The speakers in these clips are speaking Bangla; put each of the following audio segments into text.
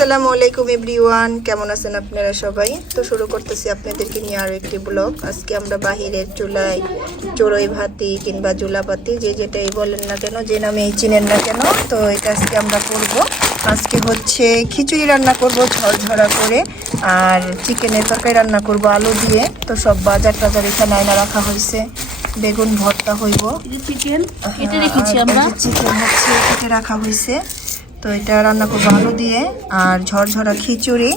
আসসালামু আলাইকুম এভরিওয়ান, কেমন আছেন আপনারা সবাই? তো শুরু করতেছি আপনাদেরকে নিয়ে আরও একটি ব্লগ। আজকে আমরা বাহিরের চুলায় চড়ুই ভাতি কিংবা জুলাপাতি যে যেটাই বলেন না কেন, যে নামেই চিনেন না কেন, তো এটা আজকে আমরা করব। আজকে হচ্ছে খিচুড়ি রান্না করব ঝরঝরা করে, আর চিকেনের তরকারি রান্না করব আলু দিয়ে। তো সব বাজার টাজার এখানে আয়না রাখা হয়েছে। বেগুন ভর্তা হইব, চিকেন কেটে রেখেছি আমরা, চিকেন হচ্ছে কেটে রাখা হয়েছে। তো এটা রান্না করবো আলু দিয়ে, আর ঝরঝরা খিচুড়ি,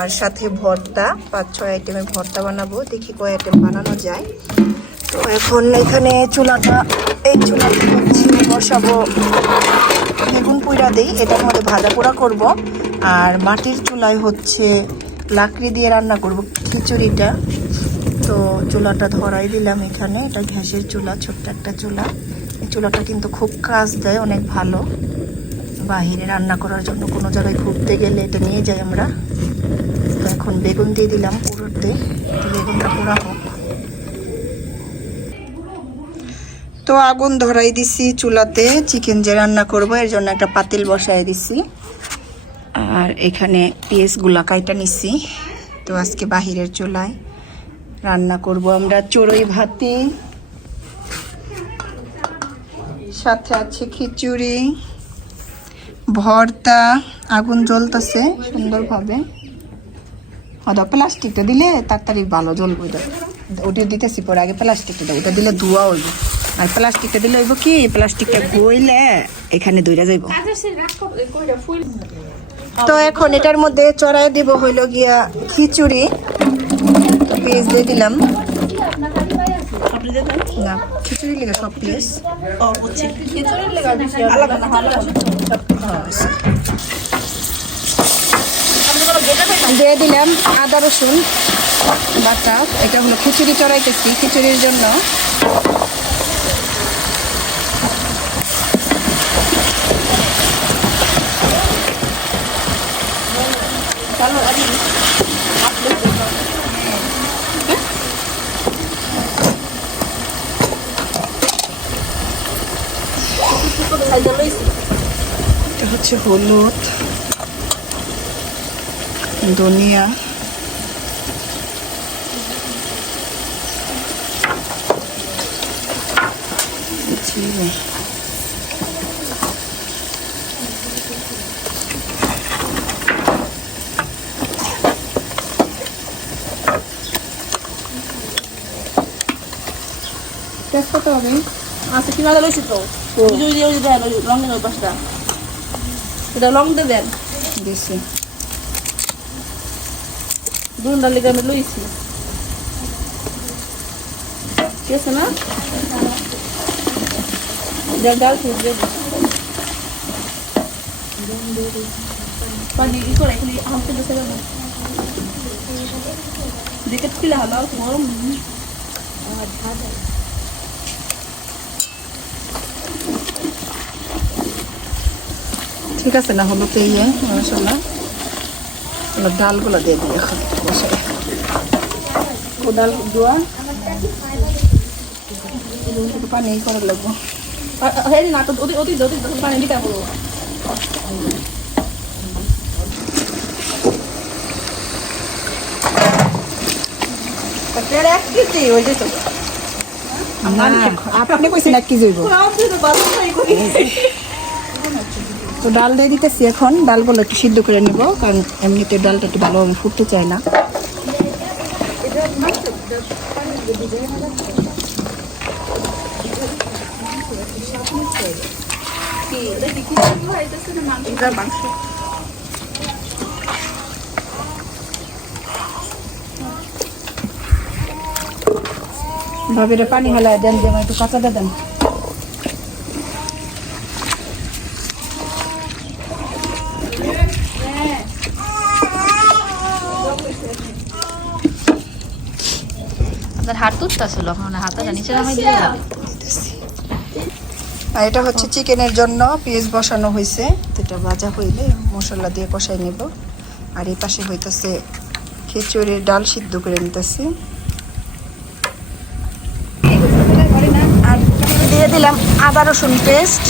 আর সাথে ভর্তা। 5-6 আইটেমের ভর্তা বানাবো, দেখি কয় আইটেম বানানো যায়। তো এখন এখানে এই চুলাটা হচ্ছে বসাবো, বেগুন পুইরা দিই, এটার মধ্যে ভাজা পোড়া করব। আর মাটির চুলায় হচ্ছে লাকড়ি দিয়ে রান্না করব খিচুড়িটা। তো চুলাটা ধরাই দিলাম এখানে, এটা গ্যাসের চুলা, ছোট্ট একটা চুলা। এই চুলাটা কিন্তু খুব কাজ দেয়, অনেক ভালো বাহিরে রান্না করার জন্য। কোনো জায়গায় ঘুরতে গেলে এটা নিয়ে যাই আমরা। তো এখন বেগুন দিয়ে দিলাম পুরোতে, বেগুনটা পোড়া হোক। তো আগুন ধরাই দিছি চুলাতে, চিকেন যে রান্না করব এর জন্য একটা পাতিল বসাই দিছি। আর এখানে পেঁয়াজগুলা কাইটা নিছি। তো আজকে বাহিরের চুলায় রান্না করব আমরা চড়ুই ভাতি, সাথে আছে খিচুড়ি, ভর্তা। আগুন জ্বলতেছে সুন্দরভাবে। হয়তো প্লাস্টিকটা দিলে তাড়াতাড়ি ভালো জ্বলবো। ওটা দিতেছি পরে, আগে প্লাস্টিকটা দেবো, ওটা দিলে ধোয়া হইব। আর প্লাস্টিকটা দিলে হইব কি, প্লাস্টিকটা গইলে এখানে দইরা যাইব। তো এখন এটার মধ্যে চড়াই দিব হইল গিয়া খিচুড়ি। পেঁয়াজ দিয়ে দিলাম না, খিচুড়ি লেগে সব পেঁয়াজ দিয়ে দিলাম। আদা রসুন বাটা, এটা হলো খিচুড়ি চড়াইতেছি খিচুড়ির জন্য। এটা হচ্ছে হলুদ, ধনিয়া, জিরে, তেজপাতা হবে। আচ্ছা কি ভালো লইছি তো, ওই দেন ওই লঙ্গের ওই পাশটা, এটা লং দিয়ে দেন বেশি দুন ডালি আমি লইছি, ঠিক আছে না? ডাল ঠিক দিয়ে পানি কি করে এখানে হালকা দিতে হবে না, দেখে কিলা হলো গরম। ঠিক আছে না, হলো পেয়ে মশলা। হলো ডালগুলো দিয়ে দিই এখন বসে। ও ডাল দেওয়া একটু পানি করার লাগবো। হ্যাঁ না তো অতি অতি অতি পানি দিতে বলবো। আপনি কইছেন এক কেজি হইব। তো ডাল দিয়ে দিতেছি এখন। ডালগুলো একটু সিদ্ধ করে নিব, কারণ এমনিতে ডালটা একটু ভালোভাবে ফুটতে চায় না। ভাবিরে পানি হালায় দেন, যে একটু কাঁচাটা দেন। হাত তুলতেছিল, হাতটা নিচে নামাই দিলাম। আর এটা হচ্ছে চিকেনের জন্য পেঁয়াজ বসানো হয়েছে। এটা ভাজা হইলে মশলা দিয়ে কষাই নেব। আর এই পাশে হইতেছে খিচুড়ির ডাল সিদ্ধ করে নিতেছি। আর দিয়ে দিলাম আদা রসুন পেস্ট।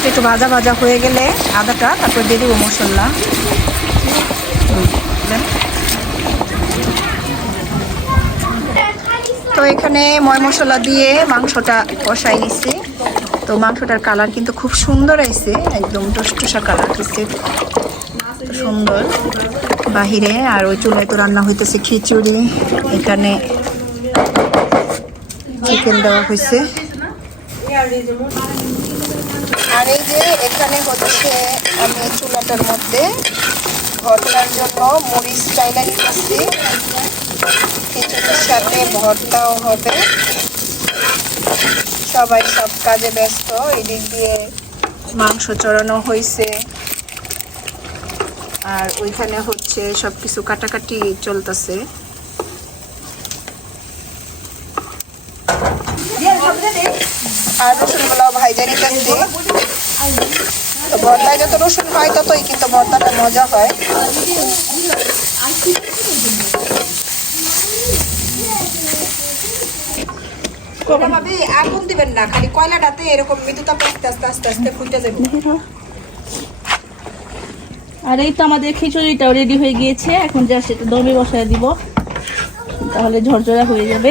এটা একটু ভাজা ভাজা হয়ে গেলে আদাটা তারপর দিয়ে দিব মশলা। তো এখানে ময় মশলা দিয়ে মাংসটা কষাই নিচ্ছি। তো মাংসটার কালার কিন্তু খুব সুন্দর হয়েছে, একদম টসটসা কালার হয়েছে, সুন্দর বাহিরে। আর ওই চুলায় তো রান্না হইতেছে খিচুড়ি, এখানে চিকেন দেওয়া হয়েছে। আর এই যে এখানে হচ্ছে আমি চুলাটার মধ্যে ভর্তার জন্য মরিচ চাইলা নিতেছি, খিচুড়ির সাথে ভর্তাও হবে। সবাই সব কাজে ব্যস্ত, এদিক দিয়ে মাংস চড়ানো হয়েছে আর ওইখানে হচ্ছে সবকিছু কাটাকাটি চলতেছে। আর রসুনগুলো ভাইজা নিতেছি। তো ভর্তায় যত রসুন হয় ততই কিন্তু ভর্তাটা মজা হয়। ভাবে আগুন দিবেন না, খালি কয়লাটাতে এরকম মৃদুতাপে আস্তে আস্তে আস্তে আস্তে ফুটে যাবে। আর এই তো আমাদের খিচুড়িটাও রেডি হয়ে গিয়েছে, এখন জাস্ট একটু দমে বসায় দিব, তাহলে ঝরঝরা হয়ে যাবে।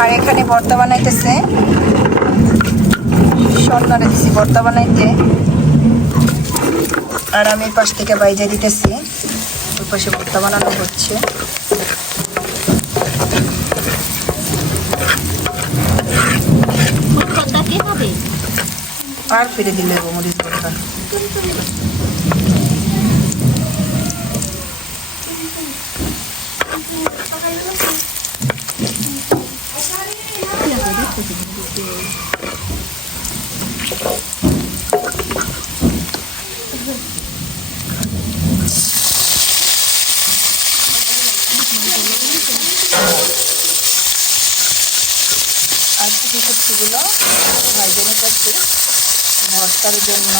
আর এখানে ভর্তা বানাইতেছে, সন্ধ্যারে দিছি ভর্তা বানাইতে। আর আমি পাশ থেকে বাইজা দিতেছি, ওই পাশে ভর্তা বানানো হচ্ছে। আর ফিরে দিলে মরিচ ভর্তা। আর কিছু সবজিগুলো ভাইজে নিতেছি ভর্তার জন্য।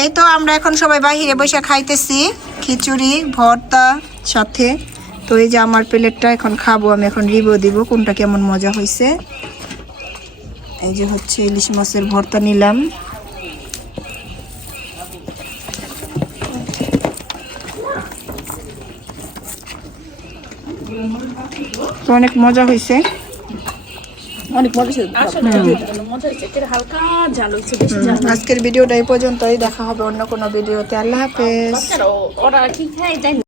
এই তো আমরা এখন সবাই বাহিরে বসে খাইতেছি খিচুড়ি ভর্তা সাথে। তো এই যে আমার প্লেটটা এখন খাবো, আমি এখন রিভিউ দিব কোনটা কেমন মজা হয়েছে। এই যে হচ্ছে ইলিশ মাছের ভর্তা নিলাম, তো অনেক মজা হয়েছে, অনেক মজা হয়েছে, হালকা ঝাল হয়েছে, বেশি ঝাল। আজকের ভিডিওটা এই পর্যন্তই, দেখা হবে অন্য কোনো ভিডিওতে। আল্লাহ হাফেজ। ওরা কি খায় জানি।